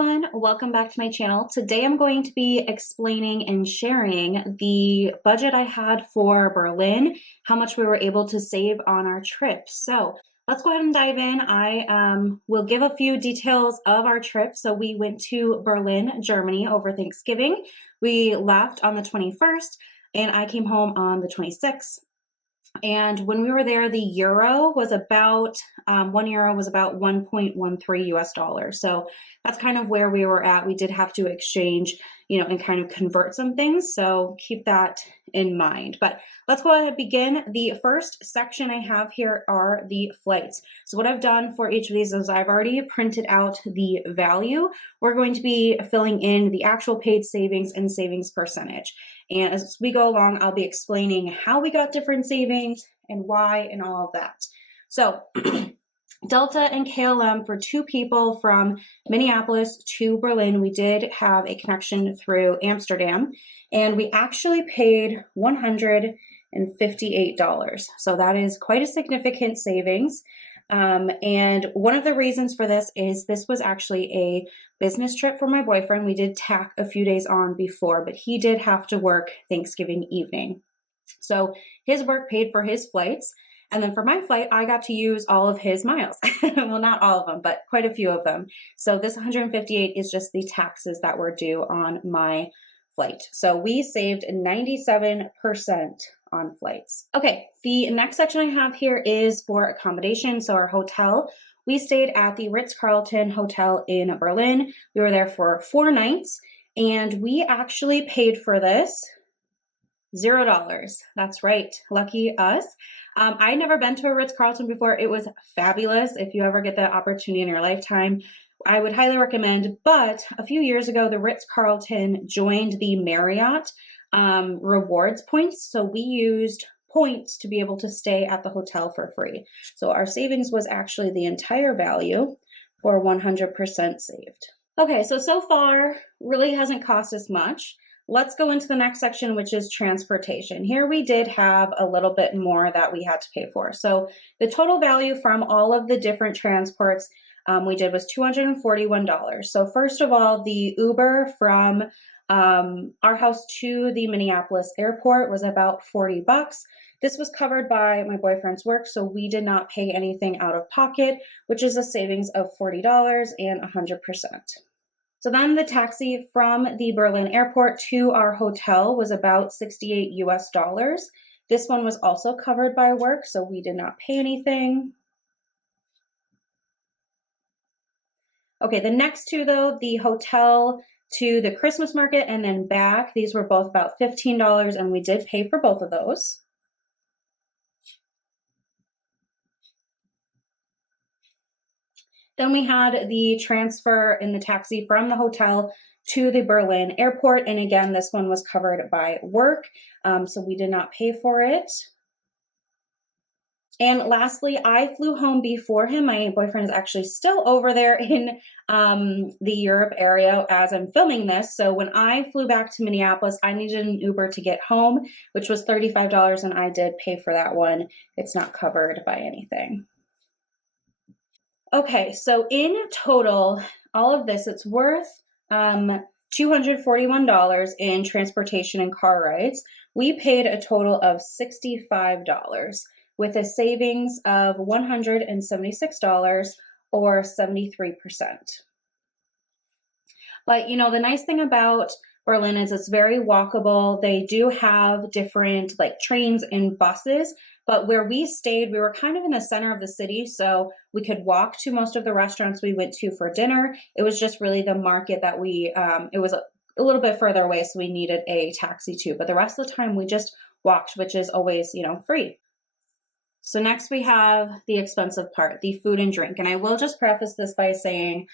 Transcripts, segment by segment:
everyone, welcome back to my channel. Today I'm going to be explaining and sharing the budget I had for Berlin, how much we were able to save on our trip. So let's go ahead and dive in. I will give a few details of our trip. So we went to Berlin, Germany over Thanksgiving. We left on the 21st and I came home on the 26th. And when we were there, the euro was about, 1 euro was about 1.13 US dollars. So that's kind of where we were at. We did have to exchange, and kind of convert some things. So keep that in mind. But let's go ahead and begin. The first section I have here are the flights. So what I've done for each of these is I've already printed out the value. We're going to be filling in the actual paid savings and savings percentage. And as we go along, I'll be explaining how we got different savings and why and all of that. So Delta and KLM for two people from Minneapolis to Berlin, we did have a connection through Amsterdam, and we actually paid $158. So that is quite a significant savings. And one of the reasons for this is this was actually a business trip for my boyfriend. We did tack a few days on before, but he did have to work Thanksgiving evening. So his work paid for his flights. And then for my flight, I got to use all of his miles. Well, not all of them, but quite a few of them. So this 158 is just the taxes that were due on my flight. So we saved 97% on flights. Okay, the next section I have here is for accommodation. So our hotel, we stayed at the Ritz-Carlton Hotel in Berlin. We were there for 4 nights, and we actually paid for this $0. That's right, lucky us. I'd never been to a Ritz-Carlton before. It was fabulous. If you ever get the opportunity in your lifetime, I would highly recommend. But a few years ago, the Ritz-Carlton joined the Marriott rewards points. So we used points to be able to stay at the hotel for free. So our savings was actually the entire value for 100% saved. Okay, so far really hasn't cost us much. Let's go into the next section, which is transportation. Here we did have a little bit more that we had to pay for. So the total value from all of the different transports we did was $241. So first of all, the Uber from our house to the Minneapolis airport was about $40. This was covered by my boyfriend's work, so we did not pay anything out of pocket, which is a savings of $40 and 100%. So then the taxi from the Berlin airport to our hotel was about 68 US dollars. This one was also covered by work, so we did not pay anything. Okay, the next two though, the hotel to the Christmas market and then back, these were both about $15, and we did pay for both of those. Then we had the transfer in the taxi from the hotel to the Berlin airport. And again, this one was covered by work, so we did not pay for it. And lastly, I flew home before him. My boyfriend is actually still over there in the Europe area as I'm filming this. So when I flew back to Minneapolis, I needed an Uber to get home, which was $35, and I did pay for that one. It's not covered by anything. Okay, so in total, all of this, it's worth $241 in transportation and car rides. We paid a total of $65 with a savings of $176 or 73%. But the nice thing about Berlin is it's very walkable. They do have different trains and buses, but where we stayed, we were kind of in the center of the city, so we could walk to most of the restaurants we went to for dinner. It was just really the market that it was a little bit further away, so we needed a taxi too. But the rest of the time we just walked, which is always, free. So next we have the expensive part, the food and drink. And I will just preface this by saying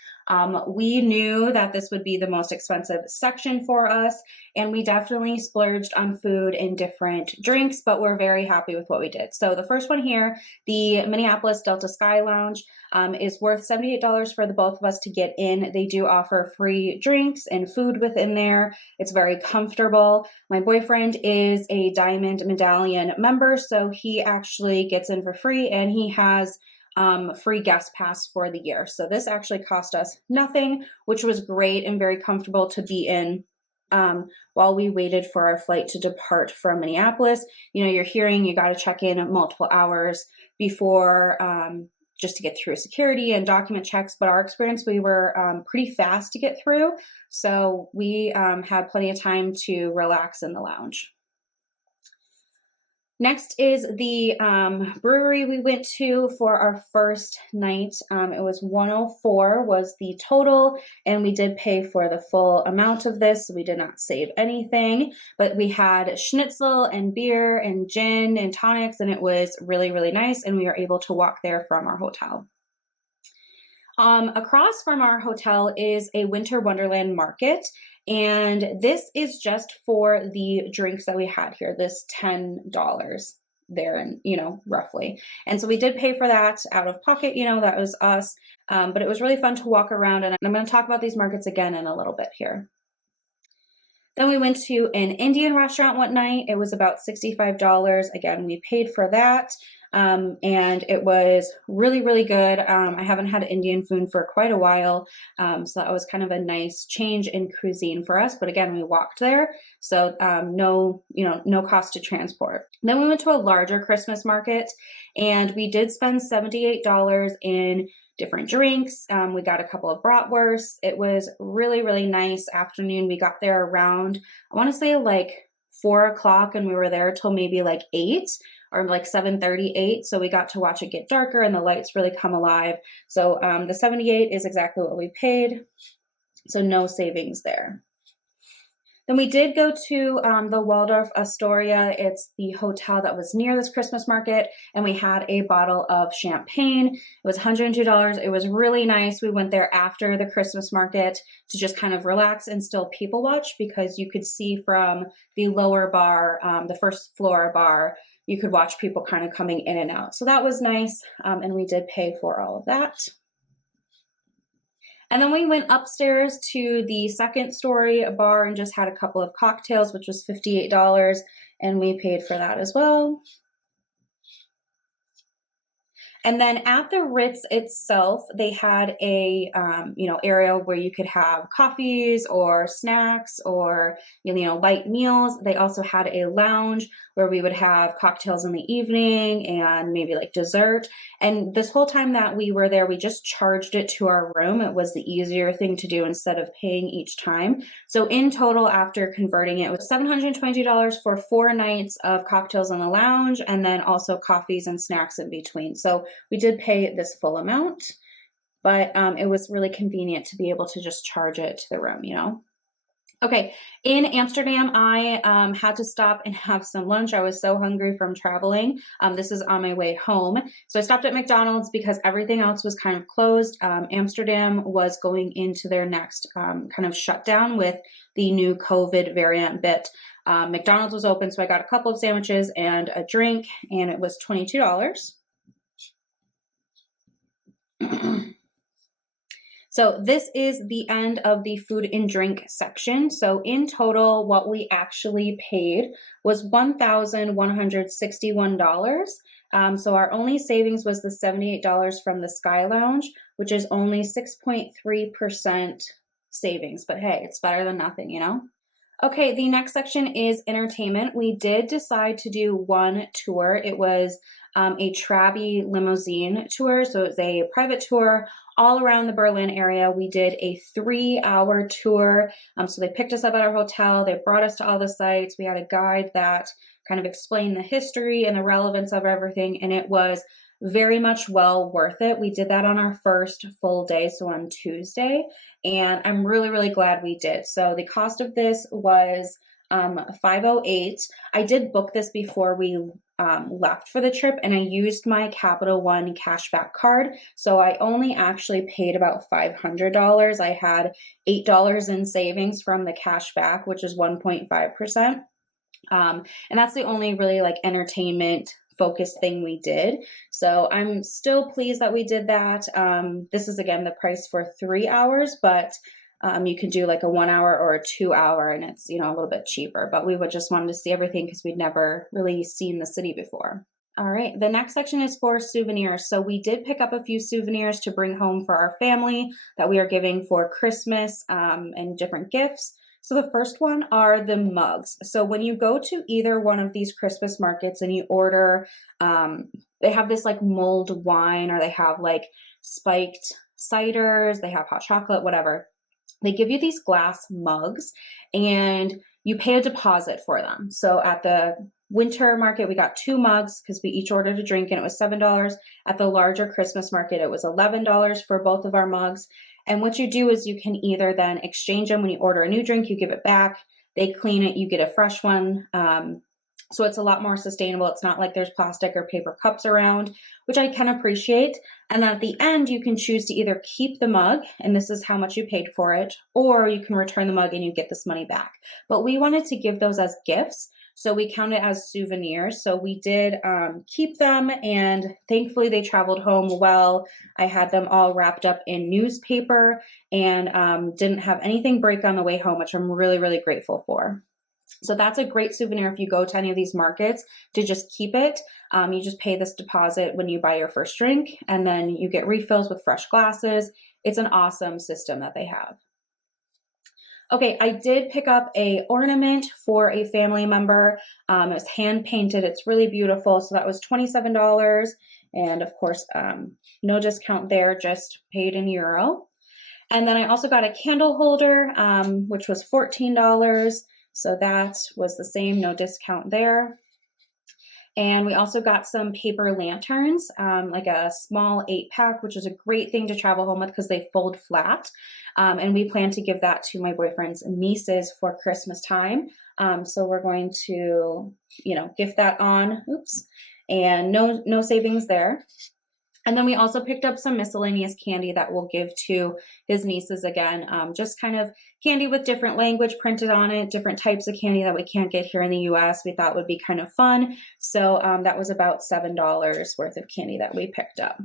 we knew that this would be the most expensive section for us, and we definitely splurged on food and different drinks, but we're very happy with what we did. So the first one here, the Minneapolis Delta Sky Lounge, is worth $78 for the both of us to get in. They do offer free drinks and food within there. It's very comfortable. My boyfriend is a Diamond Medallion member, so he actually gets in for free, and he has free guest pass for the year. So this actually cost us nothing, which was great and very comfortable to be in while we waited for our flight to depart from Minneapolis. You know, you're hearing you got to check in at multiple hours before just to get through security and document checks. But our experience, we were pretty fast to get through. So we had plenty of time to relax in the lounge. Next is the brewery we went to for our first night. It was 104 was the total, and we did pay for the full amount of this. So we did not save anything, but we had schnitzel and beer and gin and tonics, and it was really, really nice. And we were able to walk there from our hotel. Across from our hotel is a Winter Wonderland market, and this is just for the drinks that we had here, this $10 there, and roughly. And so we did pay for that out of pocket, that was us. But it was really fun to walk around, and I'm going to talk about these markets again in a little bit here. Then we went to an Indian restaurant one night. It was about $65. Again, we paid for that. And it was really, really good. I haven't had Indian food for quite a while. So that was kind of a nice change in cuisine for us. But again, we walked there. So no cost to transport. Then we went to a larger Christmas market, and we did spend $78 in different drinks. We got a couple of bratwursts. It was really, really nice afternoon. We got there around, I want to say like 4 o'clock, and we were there till maybe like 8 or like 7:38. So we got to watch it get darker and the lights really come alive. So the 78 is exactly what we paid. So no savings there. Then we did go to the Waldorf Astoria. It's the hotel that was near this Christmas market, and we had a bottle of champagne. It was $102. It was really nice. We went there after the Christmas market to just kind of relax and still people watch, because you could see from the lower bar, the first floor bar, you could watch people kind of coming in and out. So that was nice, and we did pay for all of that. And then we went upstairs to the second story bar and just had a couple of cocktails, which was $58, and we paid for that as well. And then at the Ritz itself, they had a area where you could have coffees or snacks or light meals. They also had a lounge where we would have cocktails in the evening and maybe like dessert. And this whole time that we were there, we just charged it to our room. It was the easier thing to do instead of paying each time. So in total, after converting it, was $720 for 4 nights of cocktails in the lounge, and then also coffees and snacks in between. So we did pay this full amount, but it was really convenient to be able to just charge it to the room, Okay, in Amsterdam, I had to stop and have some lunch. I was so hungry from traveling. This is on my way home. So I stopped at McDonald's because everything else was kind of closed. Amsterdam was going into their next kind of shutdown with the new COVID variant bit. McDonald's was open, so I got a couple of sandwiches and a drink, and it was $22. So this is the end of the food and drink section. So in total, what we actually paid was $1,161. So our only savings was the $78 from the Sky Lounge, which is only 6.3% savings. But hey, it's better than nothing, Okay, the next section is entertainment. We did decide to do one tour. It was a Trabi limousine tour. So it was a private tour all around the Berlin area. We did a 3-hour tour. So they picked us up at our hotel. They brought us to all the sites. We had a guide that kind of explained the history and the relevance of everything, and it was very much well worth it. We did that on our first full day, so on Tuesday, and I'm really, really glad we did. So the cost of this was $508. I did book this before we left for the trip, and I used my Capital One cashback card. So I only actually paid about $500. I had $8 in savings from the cashback, which is 1.5%. And that's the only really like entertainment focused thing we did. So I'm still pleased that we did that. This is again the price for 3 hours, but you can do like a 1 hour or a 2 hour, and it's a little bit cheaper. But we would just wanted to see everything because we'd never really seen the city before. All right, the next section is for souvenirs. So we did pick up a few souvenirs to bring home for our family that we are giving for Christmas and different gifts. So the first one are the mugs. So when you go to either one of these Christmas markets and you order, they have this like mulled wine, or they have like spiked ciders, they have hot chocolate, whatever. They give you these glass mugs and you pay a deposit for them. So at the winter market, we got 2 mugs because we each ordered a drink and it was $7. At the larger Christmas market, it was $11 for both of our mugs. And what you do is you can either then exchange them when you order a new drink, you give it back, they clean it, you get a fresh one. So it's a lot more sustainable. It's not like there's plastic or paper cups around, which I can appreciate. And then at the end, you can choose to either keep the mug, and this is how much you paid for it, or you can return the mug and you get this money back. But we wanted to give those as gifts, so we count it as souvenirs. So we did keep them, and thankfully they traveled home well. I had them all wrapped up in newspaper and didn't have anything break on the way home, which I'm really, really grateful for. So that's a great souvenir if you go to any of these markets, to just keep it. You just pay this deposit when you buy your first drink, and then you get refills with fresh glasses. It's an awesome system that they have. Okay, I did pick up a ornament for a family member. It was hand painted. It's really beautiful. So that was $27. And of course, no discount there, just paid in euro. And then I also got a candle holder, which was $14. So that was the same, no discount there. And we also got some paper lanterns, like a small 8-pack, which is a great thing to travel home with because they fold flat. And we plan to give that to my boyfriend's nieces for Christmas time. So we're going to, gift that on. Oops. And no savings there. And then we also picked up some miscellaneous candy that we'll give to his nieces again, just kind of candy with different language printed on it, different types of candy that we can't get here in the US. We thought would be kind of fun. So that was about $7 worth of candy that we picked up.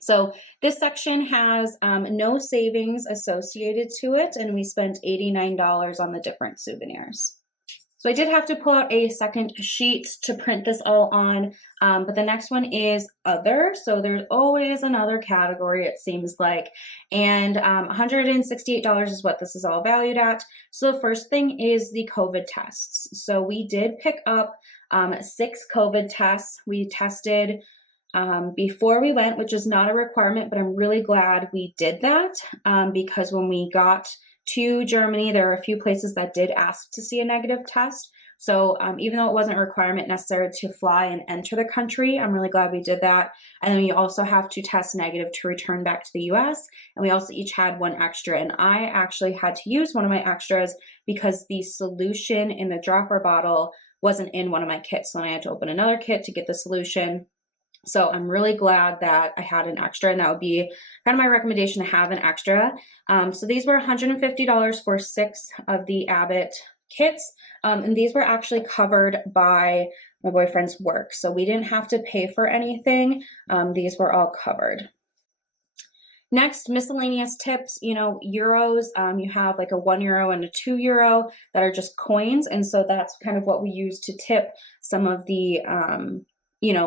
So this section has no savings associated to it, and we spent $89 on the different souvenirs. So I did have to pull out a second sheet to print this all on, but the next one is other. So there's always another category, it seems like, and $168 is what this is all valued at. So the first thing is the COVID tests. So we did pick up 6 COVID tests. We tested before we went, which is not a requirement, but I'm really glad we did that because when we got to Germany, there are a few places that did ask to see a negative test. So even though it wasn't a requirement necessary to fly and enter the country, I'm really glad we did that. And then we also have to test negative to return back to the US. And we also each had one extra. And I actually had to use one of my extras because the solution in the dropper bottle wasn't in one of my kits. So I had to open another kit to get the solution. So I'm really glad that I had an extra, and that would be kind of my recommendation, to have an extra. So these were $150 for 6 of the Abbott kits, and these were actually covered by my boyfriend's work. So we didn't have to pay for anything. These were all covered. Next, miscellaneous tips, euros, you have like a €1 and a €2 that are just coins. And so that's kind of what we use to tip some of the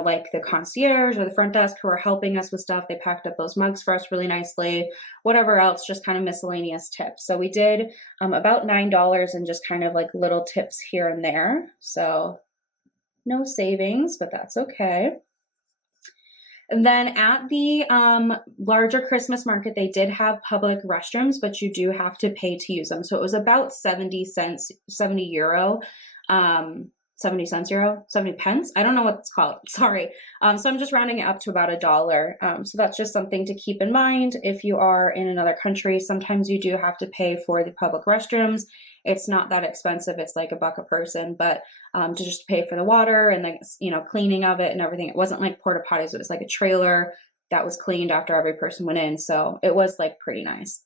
like the concierge or the front desk who are helping us with stuff. They packed up those mugs for us really nicely. Whatever else, just kind of miscellaneous tips. So we did about $9 and just kind of like little tips here and there. So no savings, but that's okay. And then at the larger Christmas market, they did have public restrooms, but you do have to pay to use them. So it was about 70 pence. I don't know what it's called. Sorry. So I'm just rounding it up to about $1. So that's just something to keep in mind. If you are in another country, sometimes you do have to pay for the public restrooms. It's not that expensive. It's like $1 a person, but to just pay for the water and the, cleaning of it and everything. It wasn't like porta potties. It was like a trailer that was cleaned after every person went in. So it was like pretty nice.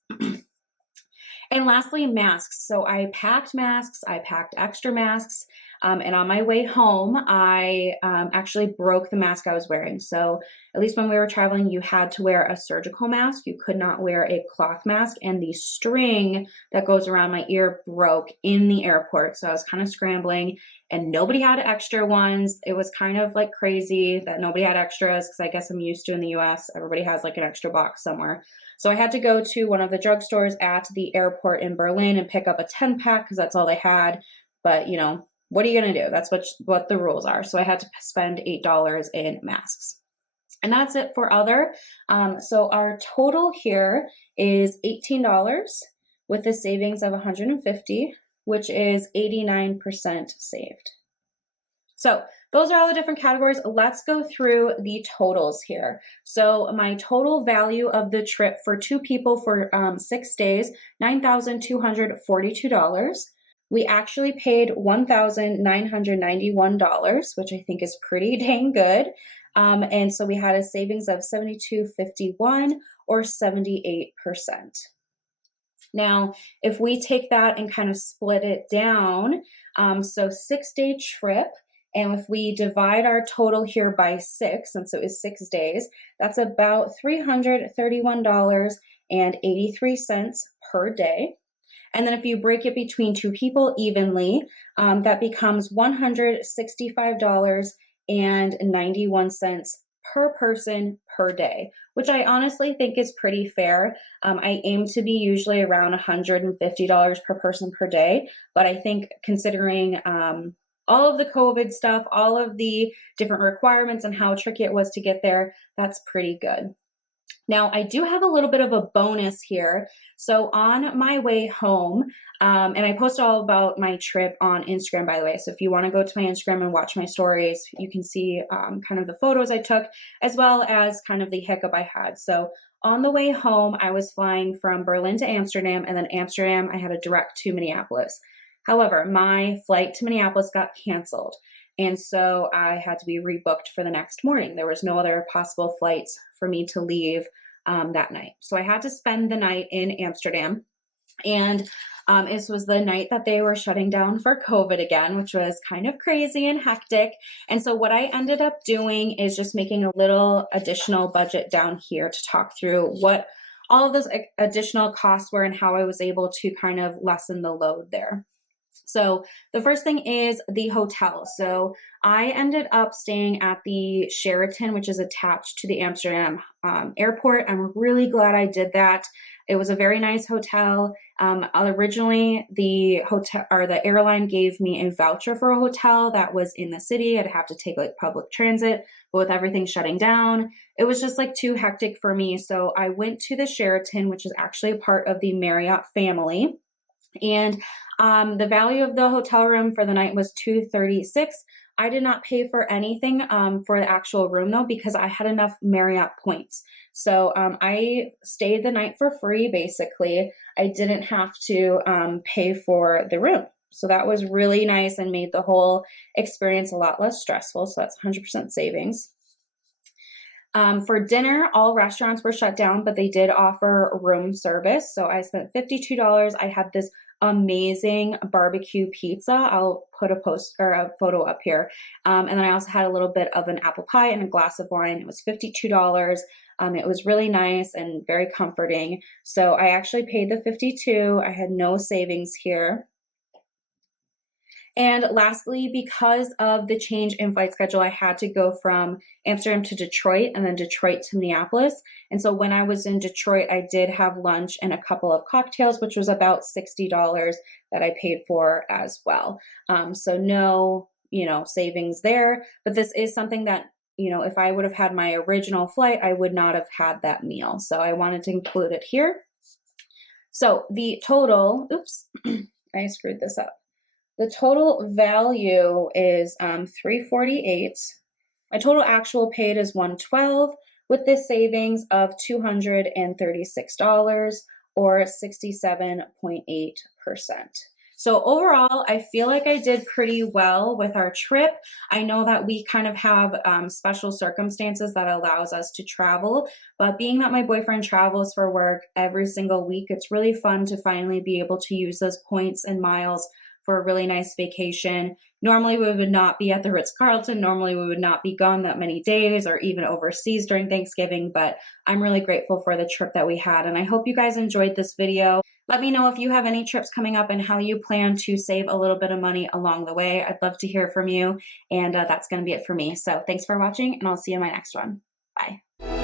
And lastly, masks. So I packed masks. I packed extra masks. And on my way home, I actually broke the mask I was wearing. So at least when we were traveling, you had to wear a surgical mask. You could not wear a cloth mask, and the string that goes around my ear broke in the airport. So I was kind of scrambling, and nobody had extra ones. It was kind of like crazy that nobody had extras, because I guess I'm used to in the US, everybody has like an extra box somewhere. So I had to go to one of the drugstores at the airport in Berlin and pick up a 10-pack because that's all they had. But you know, what are you gonna do? That's what the rules are. So I had to spend $8 in masks. And that's it for other. So our total here is $18 with a savings of $150, which is 89% saved. So those are all the different categories. Let's go through the totals here. So my total value of the trip for two people for 6 days, $9,242. We actually paid $1,991, which I think is pretty dang good. And so we had a savings of $72.51 or 78%. Now, if we take that and kind of split it down, so 6-day trip, and if we divide our total here by 6, since it was 6 days, that's about $331.83 per day. And then if you break it between two people evenly, that becomes $165.91 per person per day, which I honestly think is pretty fair. I aim to be usually around $150 per person per day, but I think considering all of the COVID stuff, all of the different requirements and how tricky it was to get there, that's pretty good. Now, I do have a little bit of a bonus here. So on my way home, and I posted all about my trip on Instagram, by the way. So if you want to go to my Instagram and watch my stories, you can see kind of the photos I took, as well as kind of the hiccup I had. So on the way home, I was flying from Berlin to Amsterdam, and then Amsterdam, I had a direct to Minneapolis. However, my flight to Minneapolis got canceled. And so I had to be rebooked for the next morning. There was no other possible flights for me to leave that night. So I had to spend the night in Amsterdam. And this was the night that they were shutting down for COVID again, which was kind of crazy and hectic. And so what I ended up doing is just making a little additional budget down here to talk through what all of those additional costs were and how I was able to kind of lessen the load there. So the first thing is the hotel. So I ended up staying at the Sheraton, which is attached to the Amsterdam airport. I'm really glad I did that. It was a very nice hotel. Originally, the hotel or the airline gave me a voucher for a hotel that was in the city. I'd have to take like public transit, but with everything shutting down, it was just like too hectic for me. So I went to the Sheraton, which is actually a part of the Marriott family. And the value of the hotel room for the night was $236. I did not pay for anything for the actual room though, because I had enough Marriott points. So I stayed the night for free, basically. I didn't have to pay for the room. So that was really nice and made the whole experience a lot less stressful. So that's 100% savings. For dinner, all restaurants were shut down, but they did offer room service. So I spent $52. I had this amazing barbecue pizza. I'll put a post or a photo up here. And then I also had a little bit of an apple pie and a glass of wine. It was $52. It was really nice and very comforting. So I actually paid the $52. I had no savings here. And lastly, because of the change in flight schedule, I had to go from Amsterdam to Detroit and then Detroit to Minneapolis. And so when I was in Detroit, I did have lunch and a couple of cocktails, which was about $60 that I paid for as well. So no, savings there. But this is something that, if I would have had my original flight, I would not have had that meal. So I wanted to include it here. So the total, oops, I screwed this up. The total value is $348. My total actual paid is $112 with this savings of $236 or 67.8%. So overall, I feel like I did pretty well with our trip. I know that we kind of have special circumstances that allows us to travel, but being that my boyfriend travels for work every single week, it's really fun to finally be able to use those points and miles for a really nice vacation. Normally, we would not be at the Ritz-Carlton. Normally, we would not be gone that many days or even overseas during Thanksgiving, but I'm really grateful for the trip that we had. And I hope you guys enjoyed this video. Let me know if you have any trips coming up and how you plan to save a little bit of money along the way. I'd love to hear from you. And that's going to be it for me. So thanks for watching, and I'll see you in my next one. Bye.